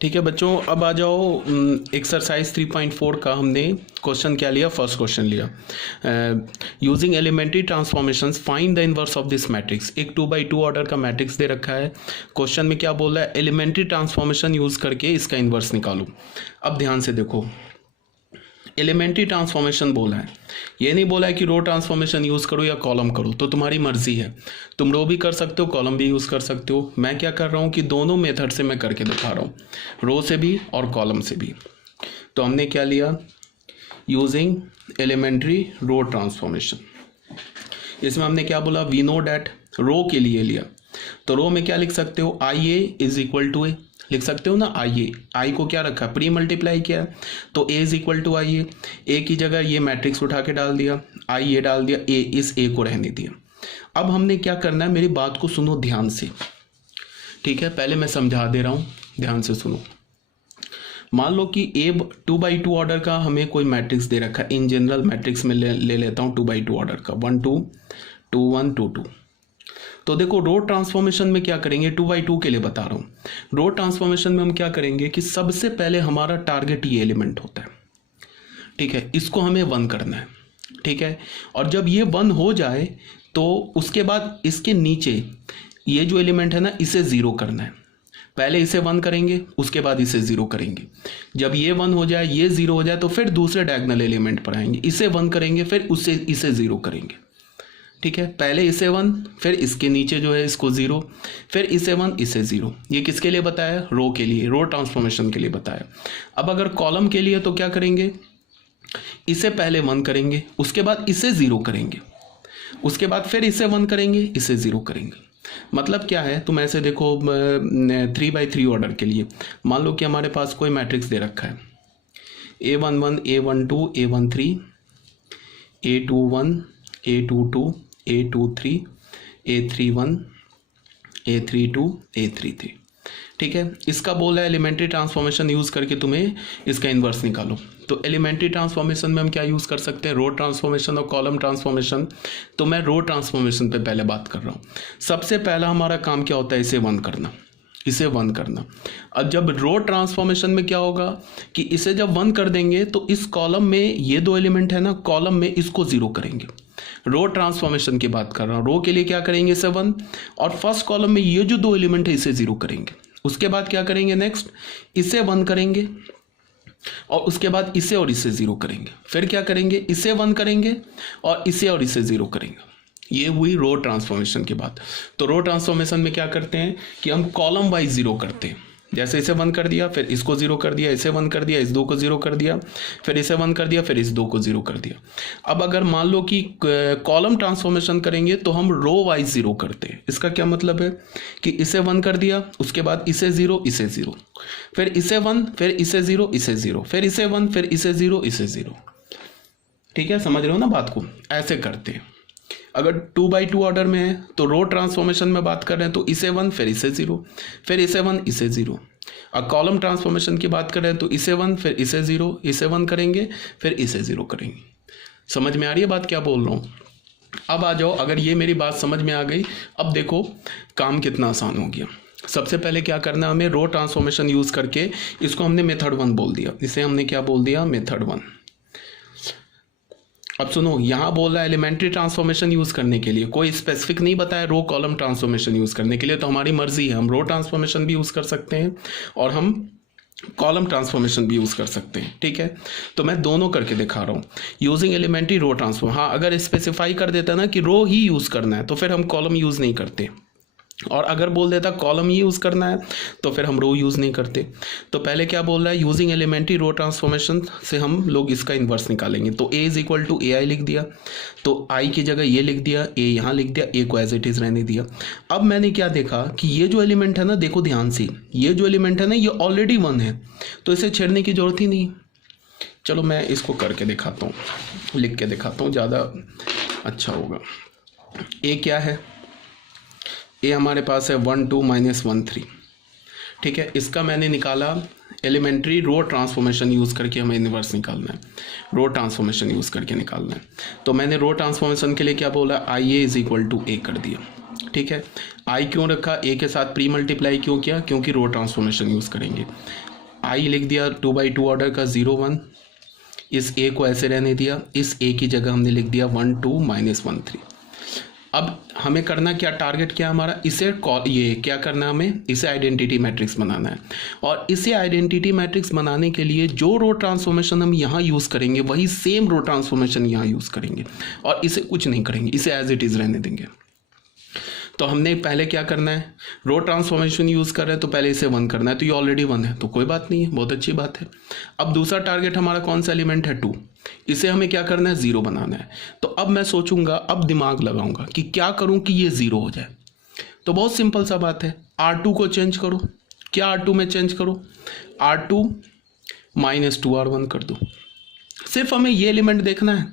ठीक है बच्चों, अब आ जाओ एक्सरसाइज 3.4 का हमने क्वेश्चन क्या लिया, फर्स्ट क्वेश्चन लिया। Using elementary transformations find the inverse of this matrix. एक 2x2 ऑर्डर का मैट्रिक्स दे रखा है। क्वेश्चन में क्या बोल रहा है, एलिमेंट्री ट्रांसफॉर्मेशन यूज करके इसका इनवर्स निकालो। अब ध्यान से देखो, एलिमेंट्री ट्रांसफॉर्मेशन बोला है, ये नहीं बोला है कि रो ट्रांसफॉर्मेशन यूज़ करो या कॉलम करो, तो तुम्हारी मर्जी है, तुम रो भी कर सकते हो, कॉलम भी यूज़ कर सकते हो। मैं क्या कर रहा हूँ कि दोनों मेथड से मैं करके दिखा रहा हूँ, रो से भी और कॉलम से भी। तो हमने क्या लिया, यूजिंग एलिमेंट्री रो ट्रांसफॉर्मेशन। इसमें हमने क्या बोला, वी नो डैट, रो के लिए लिया, तो रो में क्या लिख सकते हो, आई ए इज इक्वल टू ए, लिख सकते हो ना। आई को क्या रखा, प्री मल्टीप्लाई किया है, तो ए इज इक्वल टू आई ए की जगह ये मैट्रिक्स उठा के डाल दिया, आई ए डाल दिया, ए इस ए को रहने दिया। अब हमने क्या करना है, मेरी बात को सुनो ध्यान से, ठीक है, पहले मैं समझा दे रहा हूँ, ध्यान से सुनो। मान लो कि ए 2x2 ऑर्डर का हमें कोई मैट्रिक्स दे रखा है, इन जनरल मैट्रिक्स में ले लेता हूँ 2x2 ऑर्डर का, 1 2 2 1 2 2। तो देखो रो ट्रांसफॉर्मेशन में क्या करेंगे, 2x2 के लिए बता रहा हूँ। रो ट्रांसफॉर्मेशन में हम क्या करेंगे कि सबसे पहले हमारा टारगेट ये एलिमेंट होता है, ठीक है, इसको हमें 1 करना है, ठीक है। और जब ये 1 हो जाए तो उसके बाद इसके नीचे ये जो एलिमेंट है ना, इसे 0 करना है। पहले इसे 1 करेंगे, उसके बाद इसे 0 करेंगे। जब ये 1 हो जाए, ये 0 हो जाए, तो फिर दूसरे डायगोनल एलिमेंट पर आएंगे, इसे 1 करेंगे, फिर इसे 0 करेंगे, ठीक है। पहले इसे 1, फिर इसके नीचे जो है इसको 0, फिर इसे 1 इसे 0। ये किसके लिए बताया, रो के लिए, रो ट्रांसफॉर्मेशन के लिए बताया। अब अगर कॉलम के लिए तो क्या करेंगे, इसे पहले 1 करेंगे, उसके बाद इसे 0 करेंगे, उसके बाद फिर इसे 1 करेंगे, इसे 0 करेंगे। मतलब क्या है, तुम ऐसे देखो 3x3 ऑर्डर के लिए मान लो कि हमारे पास कोई मैट्रिक्स दे रखा है, A11 A12 A13 A21 A22 A23 A31 A32 A33, ठीक है। इसका बोला है एलिमेंट्री ट्रांसफॉर्मेशन यूज करके तुम्हें इसका इन्वर्स निकालो। तो एलिमेंट्री ट्रांसफॉर्मेशन में हम क्या यूज कर सकते हैं, रो ट्रांसफॉर्मेशन और कॉलम ट्रांसफॉर्मेशन। तो मैं रो ट्रांसफॉर्मेशन पे पहले बात कर रहा हूँ। सबसे पहला हमारा काम क्या होता है, इसे 1 करना, इसे 1 करना। अब जब रो ट्रांसफॉर्मेशन में क्या होगा कि इसे जब 1 कर देंगे तो इस कॉलम में ये 2 एलिमेंट है ना, कॉलम में इसको 0 करेंगे। रो ट्रांसफॉर्मेशन की बात कर रहा हूँ, रो के लिए क्या करेंगे, इसे 1, और फर्स्ट कॉलम में ये जो 2 एलिमेंट है इसे 0 करेंगे। उसके बाद क्या करेंगे, नेक्स्ट इसे 1 करेंगे, और उसके बाद इसे और इसे 0 करेंगे। फिर क्या करेंगे, इसे 1 करेंगे और इसे और इसे 0 करेंगे। ये हुई रो ट्रांसफॉर्मेशन की बात। तो रो ट्रांसफॉर्मेशन में क्या करते हैं कि हम कॉलम वाइज 0 करते हैं। जैसे इसे 1 कर दिया, फिर इसको 0 कर दिया, इसे 1 कर दिया, इस 2 को 0 कर दिया, फिर इसे 1 कर दिया, फिर इस 2 को 0 कर दिया। अब अगर मान लो कि कॉलम ट्रांसफॉर्मेशन करेंगे तो हम रो वाइज 0 करते हैं। इसका क्या मतलब है कि इसे 1 कर दिया, उसके बाद इसे 0 इसे 0, फिर इसे 1, फिर इसे 0 इसे 0, फिर इसे 1, फिर इसे 0 इसे 0, ठीक है। समझ रहे हो ना बात को, ऐसे करते हैं। अगर 2x2 ऑर्डर में है तो रो ट्रांसफॉर्मेशन में बात कर रहे हैं तो इसे 1, फिर इसे 0, फिर इसे 1 इसे 0। और कॉलम ट्रांसफॉर्मेशन की बात कर रहे हैं तो इसे 1, फिर इसे 0, इसे 1 करेंगे, फिर इसे 0 करेंगे। समझ में आ रही है बात क्या बोल रहा हूँ। अब आ जाओ, अगर ये मेरी बात समझ में आ गई, अब देखो काम कितना आसान हो गया। सबसे पहले क्या करना है हमें, रो ट्रांसफॉर्मेशन यूज करके इसको हमने मेथड 1 बोल दिया, इसे हमने क्या बोल दिया, मेथड 1। अब सुनो, यहां बोल रहा है एलिमेंट्री ट्रांसफॉर्मेशन यूज करने के लिए, कोई स्पेसिफिक नहीं बताया रो कॉलम ट्रांसफॉर्मेशन यूज करने के लिए। तो हमारी मर्जी है, हम रो ट्रांसफॉर्मेशन भी यूज कर सकते हैं और हम कॉलम ट्रांसफॉर्मेशन भी यूज कर सकते हैं, ठीक है। तो मैं दोनों करके दिखा रहा हूँ यूजिंग एलिमेंट्री रो ट्रांसफॉर्म। हाँ, अगर स्पेसिफाई कर देता ना कि रो ही यूज करना है तो फिर हम कॉलम यूज नहीं करते, और अगर बोल देता कॉलम ही यूज़ करना है तो फिर हम रो यूज़ नहीं करते। तो पहले क्या बोल रहा है, यूजिंग एलिमेंट्री रो ट्रांसफॉर्मेशन से हम लोग इसका इन्वर्स निकालेंगे। तो ए इज इक्वल टू ए आई लिख दिया, तो आई की जगह ये लिख दिया, ए यहाँ लिख दिया, ए को एज इट इज़ रहने दिया। अब मैंने क्या देखा कि ये जो एलिमेंट है ना, देखो ध्यान से, ये जो एलिमेंट है ना ये ऑलरेडी 1 है, तो इसे छेड़ने की जरूरत ही नहीं। चलो मैं इसको करके दिखाता हूँ, लिख के दिखाता हूँ, ज़्यादा अच्छा होगा। ए क्या है, ये हमारे पास है 1 2 -1 3, ठीक है। इसका मैंने निकाला एलिमेंट्री रो ट्रांसफॉर्मेशन यूज़ करके, हमें इन्वर्स निकालना है, रो ट्रांसफॉर्मेशन यूज़ करके निकालना है। तो मैंने रो ट्रांसफॉर्मेशन के लिए क्या बोला, आई ए इज इक्वल टू ए कर दिया, ठीक है। आई क्यों रखा, ए के साथ प्री मल्टीप्लाई क्यों किया, क्योंकि रो ट्रांसफॉर्मेशन यूज़ करेंगे। आई लिख दिया 2/2 ऑर्डर का 0 1, इस ए को ऐसे रहने दिया, इस ए की जगह हमने लिख दिया 1 2 -1 3। अब हमें करना क्या, टारगेट क्या हमारा, इसे ये क्या करना है, हमें इसे आइडेंटिटी मैट्रिक्स बनाना है। और इसे आइडेंटिटी मैट्रिक्स बनाने के लिए जो रो ट्रांसफॉर्मेशन हम यहाँ यूज़ करेंगे वही सेम रो ट्रांसफॉर्मेशन यहाँ यूज़ करेंगे, और इसे कुछ नहीं करेंगे, इसे एज इट इज़ रहने देंगे। तो हमने पहले क्या करना है, रो ट्रांसफॉर्मेशन यूज़ कर रहे हैं तो पहले इसे 1 करना है, तो ये ऑलरेडी 1 है तो कोई बात नहीं है, बहुत अच्छी बात है। अब दूसरा टारगेट हमारा कौन सा एलिमेंट है, 2, इसे हमें क्या करना है, 0 बनाना है। तो अब मैं सोचूंगा, अब दिमाग लगाऊंगा कि क्या करूं कि ये 0 हो जाए। तो बहुत सिंपल सा बात है, R2 को चेंज करो। क्या R2 में चेंज करो, R2 -2 R1 कर दो। सिर्फ हमें ये एलिमेंट देखना है,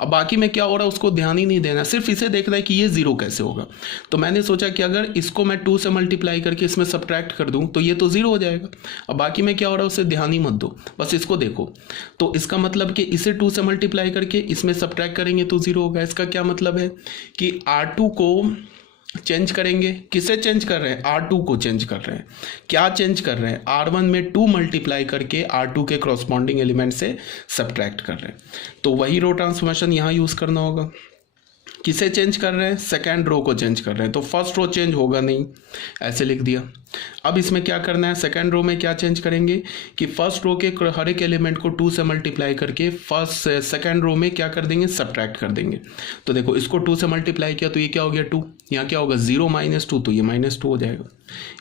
अब बाकी में क्या हो रहा है उसको ध्यान ही नहीं देना, सिर्फ इसे देखना है कि ये 0 कैसे होगा। तो मैंने सोचा कि अगर इसको मैं 2 से मल्टीप्लाई करके इसमें सब्ट्रैक्ट कर दूं तो ये तो 0 हो जाएगा। अब बाकी में क्या हो रहा है उसे ध्यान ही मत दो, बस इसको देखो। तो इसका मतलब कि इसे 2 से मल्टीप्लाई करके इसमें सब्ट्रैक्ट करेंगे तो 0 होगा। इसका क्या मतलब है कि R2 को चेंज करेंगे, किसे चेंज कर रहे हैं, R2 को चेंज कर रहे हैं। क्या चेंज कर रहे हैं, R1 में 2 मल्टीप्लाई करके R2 के करस्पॉन्डिंग एलिमेंट से सब्ट्रैक्ट कर रहे हैं। तो वही रो ट्रांसफॉर्मेशन यहाँ यूज़ करना होगा। किसे चेंज कर रहे हैं, सेकेंड रो को चेंज कर रहे हैं, तो फर्स्ट रो चेंज होगा नहीं, ऐसे लिख दिया। अब इसमें क्या करना है, सेकेंड रो में क्या चेंज करेंगे कि फर्स्ट रो के हर एक एलिमेंट को 2 से मल्टीप्लाई करके सेकेंड रो में क्या कर देंगे, सब्ट्रैक्ट कर देंगे। तो देखो इसको 2 से मल्टीप्लाई किया तो ये क्या हो गया 2, यहाँ क्या होगा 0 -2, तो ये -2 हो जाएगा।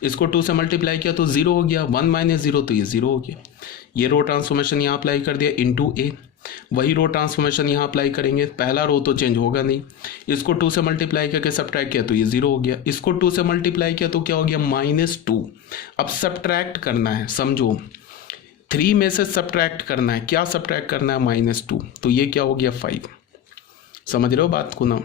इसको 2 से मल्टीप्लाई किया तो 0 हो गया, 1 - 0 तो ये 0 हो गया। ये रो ट्रांसफॉर्मेशन यहाँ अप्लाई कर दिया इंटू ए। वही रो ट्रांसफॉर्मेशन यहाँ अप्लाई करेंगे, पहला रो तो चेंज होगा नहीं, इसको 2 से मल्टीप्लाई करके सब्ट्रैक्ट किया तो ये 0 हो गया, इसको 2 से मल्टीप्लाई किया तो क्या हो गया -2। अब सब्ट्रैक्ट करना है, समझो 3 में से सब्ट्रैक्ट करना है, क्या सब्ट्रैक्ट करना है, -2, तो ये क्या हो गया 5। समझ रहे हो बात को ना,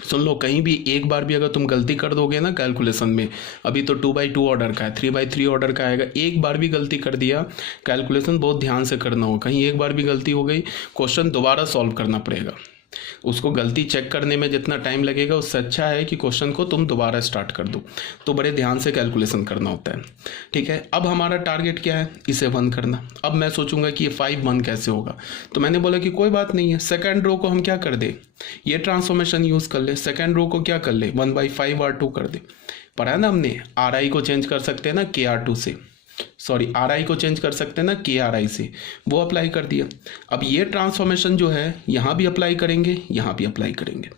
सुन लो, कहीं भी एक बार भी अगर तुम गलती कर दोगे ना कैलकुलेशन में, अभी तो 2/2 ऑर्डर का है, 3/3 ऑर्डर का आएगा, एक बार भी गलती कर दिया, कैलकुलेशन बहुत ध्यान से करना होगा, कहीं एक बार भी गलती हो गई क्वेश्चन दोबारा सॉल्व करना पड़ेगा। उसको गलती चेक करने में जितना टाइम लगेगा उससे अच्छा है कि क्वेश्चन को तुम दोबारा स्टार्ट कर दो। तो बड़े ध्यान से कैलकुलेशन करना होता है, ठीक है। अब हमारा टारगेट क्या है, इसे 1 करना। अब मैं सोचूंगा कि ये 5 1 कैसे होगा, तो मैंने बोला कि कोई बात नहीं है, सेकेंड रो को हम क्या कर दे, ये ट्रांसफॉर्मेशन यूज़ कर ले, सेकेंड रो को क्या कर ले 1/5 R2 कर दे। पढ़ा है ना हमने, RI को चेंज कर सकते हैं ना KR2 से, सॉरी RI को चेंज कर सकते हैं ना KRI से, वो अप्लाई कर दिया। अब ये ट्रांसफॉर्मेशन जो है यहाँ भी अप्लाई करेंगे, यहाँ भी अप्लाई करेंगे,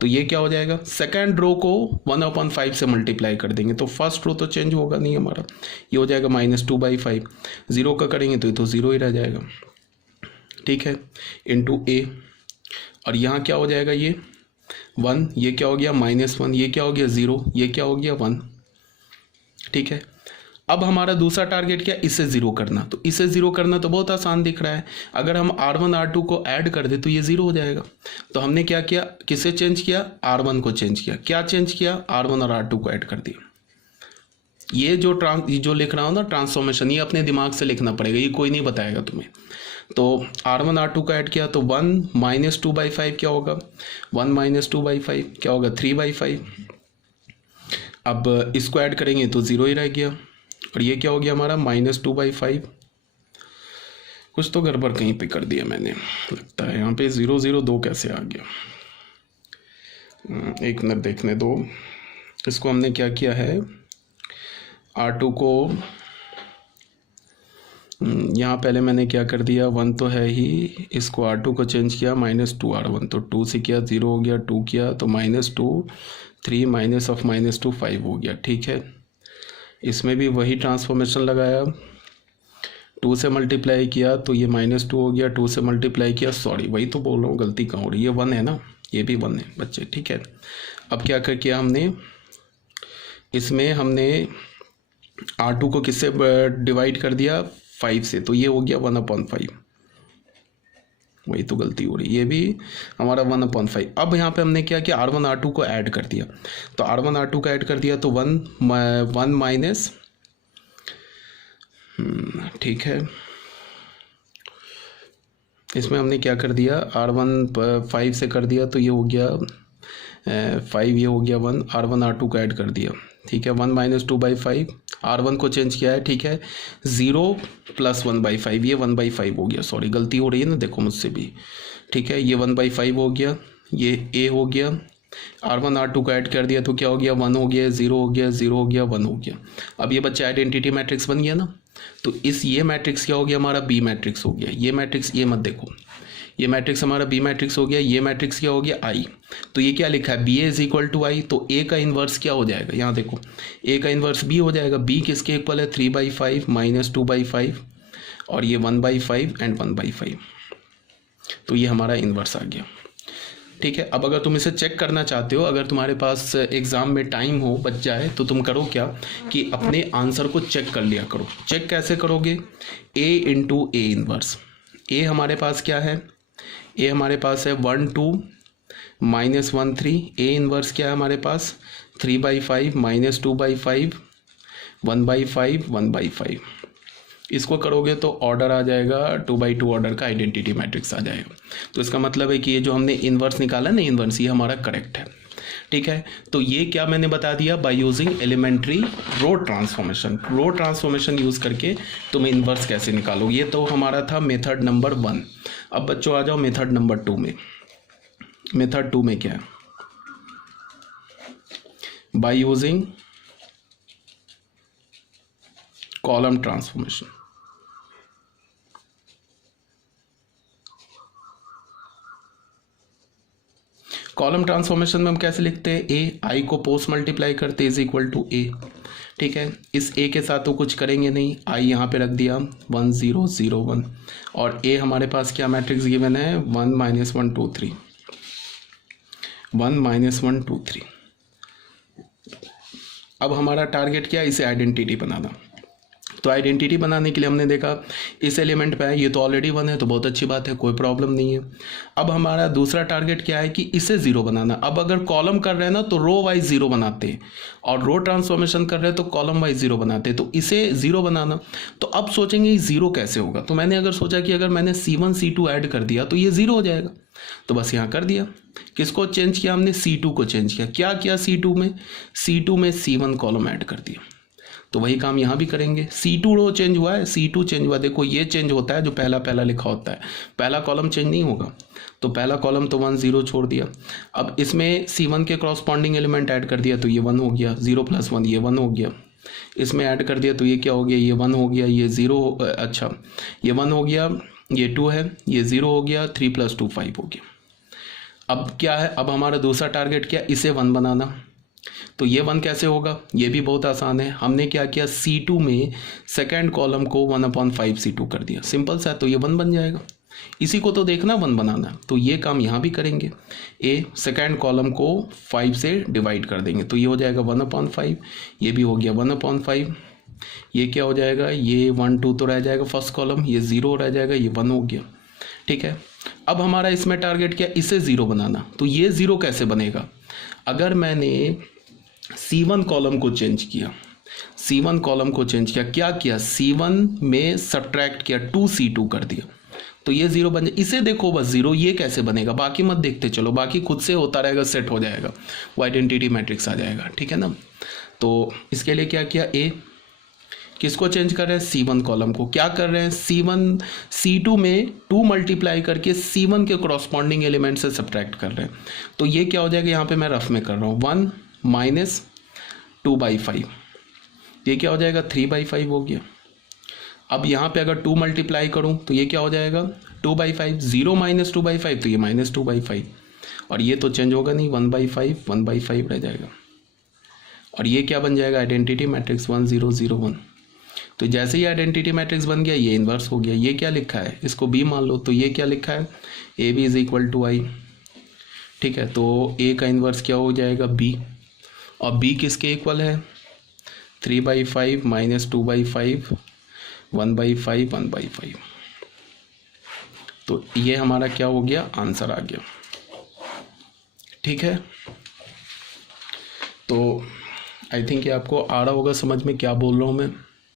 तो ये क्या हो जाएगा, सेकेंड रो को 1/5 से मल्टीप्लाई कर देंगे, तो फर्स्ट रो तो चेंज होगा नहीं हमारा, ये हो जाएगा -2/5। 0 का करेंगे तो ये तो 0 ही रह जाएगा, ठीक है, इंटू ए। और यहाँ क्या हो जाएगा, ये 1, ये क्या हो गया -1, ये क्या हो गया 0, ये क्या हो गया 1, ठीक है। अब हमारा दूसरा टारगेट क्या, इसे 0 करना। तो इसे 0 करना तो बहुत आसान दिख रहा है, अगर हम R1 R2 को ऐड कर दे तो ये 0 हो जाएगा। तो हमने क्या किया, किसे चेंज किया, R1 को चेंज किया। क्या चेंज किया, R1 और R2 को ऐड कर दिया। ये जो लिख रहा हूँ ना ट्रांसफॉर्मेशन, ये अपने दिमाग से लिखना पड़ेगा, ये कोई नहीं बताएगा तुम्हें। तो R1 R2 का ऐड किया तो 1 -2/5 क्या होगा, 1 -2/5 क्या होगा 3/5। अब इसको ऐड करेंगे तो 0 ही रह गया, और ये क्या हो गया हमारा -2/5। कुछ तो गड़बड़ कहीं पे कर दिया मैंने, लगता है यहाँ पे 0 0 2 कैसे आ गया, एक मिनट देखने दो। इसको हमने क्या किया है, R2 को यहाँ पहले मैंने क्या कर दिया, 1 तो है ही, इसको R2 को चेंज किया -2 R1, तो 2 से किया 0 हो गया, 2 किया तो -2, 3 -2 5 हो गया, ठीक है। इसमें भी वही ट्रांसफॉर्मेशन लगाया, 2 से मल्टीप्लाई किया तो ये -2 हो गया, 2 से मल्टीप्लाई किया, सॉरी वही तो बोल रहा हूँ, गलती कहाँ हो रही है, ये 1 है ना, ये भी 1 है बच्चे, ठीक है। अब क्या कर किया हमने, इसमें हमने R2 को किससे डिवाइड कर दिया, 5 से, तो ये हो गया 1/5, वही तो गलती हो रही, ये भी हमारा 1/5। अब यहाँ पे हमने क्या किया, R1 R2 को ऐड कर दिया, तो R1 R2 को ऐड कर दिया तो 1 माइनस, ठीक है। इसमें हमने क्या कर दिया, R1 5 से कर दिया तो ये हो गया 5 ये हो गया 1, R1 R2 को ऐड कर दिया, ठीक है। 1 माइनस 2/5, R1 को चेंज किया है, ठीक है। 0 प्लस 1/5, ये 1/5 हो गया, सॉरी गलती हो रही है ना, देखो मुझसे भी, ठीक है। ये 1/5 हो गया, ये A हो गया, R1 R2 को ऐड कर दिया तो क्या हो गया, 1 हो गया, 0 हो गया, 0 हो गया, 1 हो गया। अब ये बच्चा आइडेंटिटी मैट्रिक्स बन गया ना, तो इस ये मैट्रिक्स क्या हो गया हमारा, बी मैट्रिक्स हो गया। ये मैट्रिक्स, ये मत देखो, ये मैट्रिक्स हमारा बी मैट्रिक्स हो गया। ये मैट्रिक्स क्या हो गया, आई। तो ये क्या लिखा है, B A is equal to I, तो ए का इन्वर्स क्या हो जाएगा, यहाँ देखो ए का इन्वर्स बी हो जाएगा। बी किसके इक्वल है, 3/5 माइनस 2/5, और ये 1/5 एंड 1/5, तो ये हमारा इन्वर्स आ गया, ठीक है। अब अगर तुम इसे चेक करना चाहते हो, अगर तुम्हारे पास एग्जाम में टाइम हो, बच जाए, तो तुम करो क्या कि अपने आंसर को चेक कर लिया करो। चेक कैसे करोगे, ए इंटू ए इन्वर्स। ए हमारे पास क्या है, ए हमारे पास है 1 2 माइनस 1 3। ए इन्वर्स क्या है हमारे पास, 3/5 माइनस 2/5, 1/5 1/5। इसको करोगे तो ऑर्डर आ जाएगा 2/2 ऑर्डर का आइडेंटिटी मैट्रिक्स आ जाएगा। तो इसका मतलब है कि ये जो हमने इन्वर्स निकाला ना, इन्वर्स, ये हमारा करेक्ट है, ठीक है। तो ये क्या मैंने बता दिया, by using elementary row transformation. Row transformation use करके तुम इन्वर्स कैसे निकालोगे। ये तो हमारा था मेथड नंबर 1। अब बच्चों आ जाओ मेथड नंबर 2 में। मेथड 2 में क्या है, by using column transformation. Column transformation में हम कैसे लिखते हैं, ए आई को पोस्ट मल्टीप्लाई करते इज इक्वल टू ए, ठीक है। इस ए के साथ तो कुछ करेंगे नहीं, आई यहाँ पे रख दिया 1 0 0 1, और ए हमारे पास क्या मैट्रिक्स गिवन है, 1 - 1 2 3, 1 - 1 2 3। अब हमारा टारगेट क्या है, इसे आइडेंटिटी बनाना। तो आइडेंटिटी बनाने के लिए हमने देखा इस एलिमेंट पे है, ये तो ऑलरेडी 1 है, तो बहुत अच्छी बात है, कोई प्रॉब्लम नहीं है। अब हमारा दूसरा टारगेट क्या है कि इसे 0 बनाना। अब अगर कॉलम कर रहे हैं ना तो रो वाइज 0 बनाते हैं, और रो ट्रांसफॉर्मेशन कर रहे हैं तो कॉलम वाइज 0 बनाते हैं। तो इसे 0 बनाना, तो अब सोचेंगे 0 कैसे होगा। तो मैंने अगर सोचा कि अगर मैंने C1 C2 ऐड कर दिया तो ये 0 हो जाएगा, तो बस यहाँ कर दिया। किसको चेंज किया हमने, C2 को चेंज किया। क्या किया C2 में, C2 में C1 कॉलम ऐड कर दिया। तो वही काम यहाँ भी करेंगे। C2 रो चेंज हुआ है, C2 चेंज हुआ, देखो ये चेंज होता है जो पहला पहला लिखा होता है, पहला कॉलम चेंज नहीं होगा। तो पहला कॉलम तो 1 0 छोड़ दिया। अब इसमें C1 के क्रॉसपॉन्डिंग एलिमेंट ऐड कर दिया तो ये 1 हो गया, 0 + 1 ये 1 हो गया। इसमें ऐड कर दिया तो ये क्या हो गया, ये 1 हो गया, ये 0, अच्छा ये 1 हो गया, ये 2 है, ये 0 हो गया, 3 + 2 5 हो गया। अब क्या है, अब हमारा दूसरा टारगेट क्या, इसे 1 बनाना। तो ये 1 कैसे होगा, ये भी बहुत आसान है। हमने क्या किया, C2 में सेकेंड कॉलम को 1/5 C2 कर दिया, सिंपल सा, तो ये 1 बन जाएगा। इसी को तो देखना 1 बनाना, तो ये काम यहाँ भी करेंगे। ए सेकेंड कॉलम को 5 से डिवाइड कर देंगे तो ये हो जाएगा 1/5, ये भी हो गया 1/5। ये क्या हो जाएगा, ये 1 2 तो रह जाएगा फर्स्ट कॉलम, ये 0 रह जाएगा, ये 1 हो गया, ठीक है। अब हमारा इसमें टारगेट क्या, इसे 0 बनाना। तो ये 0 कैसे बनेगा, अगर मैंने C1 कॉलम को चेंज किया, C1 कॉलम को चेंज किया, क्या किया, C1 में सब्ट्रैक्ट किया, 2 C2 कर दिया, तो ये 0 बन जाए। इसे देखो बस 0, ये कैसे बनेगा, बाकी मत देखते चलो, बाकी खुद से होता रहेगा, सेट हो जाएगा, वो आइडेंटिटी मैट्रिक्स आ जाएगा, ठीक है ना। तो इसके लिए क्या किया, ए किसको चेंज कर रहे हैं, C1 कॉलम को। क्या कर रहे हैं, C1 C2 में 2 मल्टीप्लाई करके C1 के क्रॉसपॉन्डिंग एलिमेंट से सब्ट्रैक्ट कर रहे हैं। तो ये क्या हो जाएगा, यहाँ पे मैं रफ में कर रहा हूँ, 1 - 2/5, ये क्या हो जाएगा, 3/5 हो गया। अब यहाँ पे अगर 2 मल्टीप्लाई करूँ तो ये क्या हो जाएगा, 2/5, 0 - 2/5 तो ये -2/5, और ये तो चेंज होगा नहीं, 1/5 1/5 रह जाएगा। और ये क्या बन जाएगा, आइडेंटिटी मैट्रिक्स 1 0 0 1। तो जैसे ही आइडेंटिटी मैट्रिक्स बन गया, ये इन्वर्स हो गया। ये क्या लिखा है, इसको B मान लो, तो ये क्या लिखा है, AB = I, ठीक है। तो A का इन्वर्स क्या हो जाएगा, B, और B किसके इक्वल है, 3/5 - 2/5 1/5 1/5। तो ये हमारा क्या हो गया, आंसर आ गया, ठीक है। तो आई थिंक ये आपको आ रहा होगा समझ में क्या बोल रहा हूँ मैं।